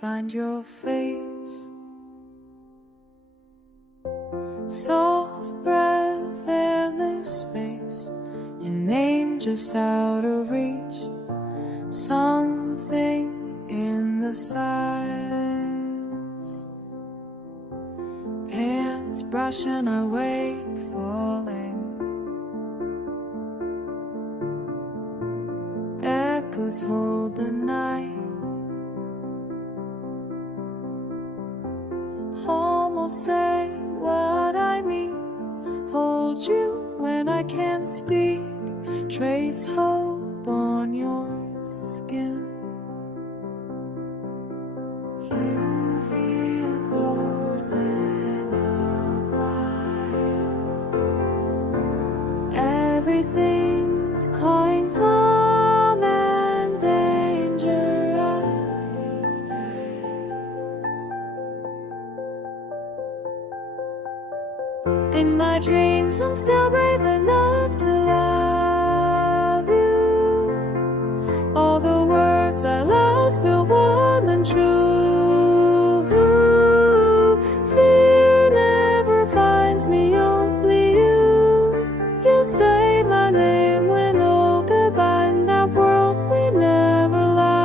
find your face. Soft breath, endless space, your name just out of reach. Something in the silence, hands brushing away, falling. Echoes hold the night, almost say what I mean. Hold you when I can't speak, trace hope on your skin. You feel close and quiet. Everything's going calm and dangerous. In my dreams, I'm still brave enough to love you. All the work hearts at last feel warm and true. Fear never finds me, only you. You say my name when oh goodbye, in that world we never lie.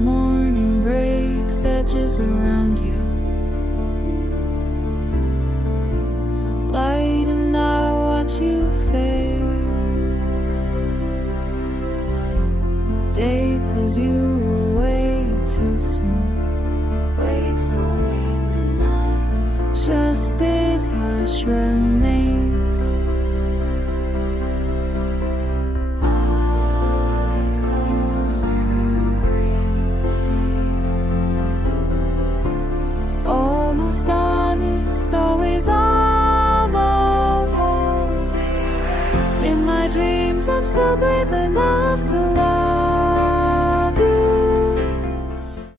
Morning breaks edges around you, light and I watch you fade. Day pulls you away too soon. Wait for me tonight. Just this hush remains. Eyes closed, you breathing. Almost honest, always almost. In my dreams, I'm still brave enough to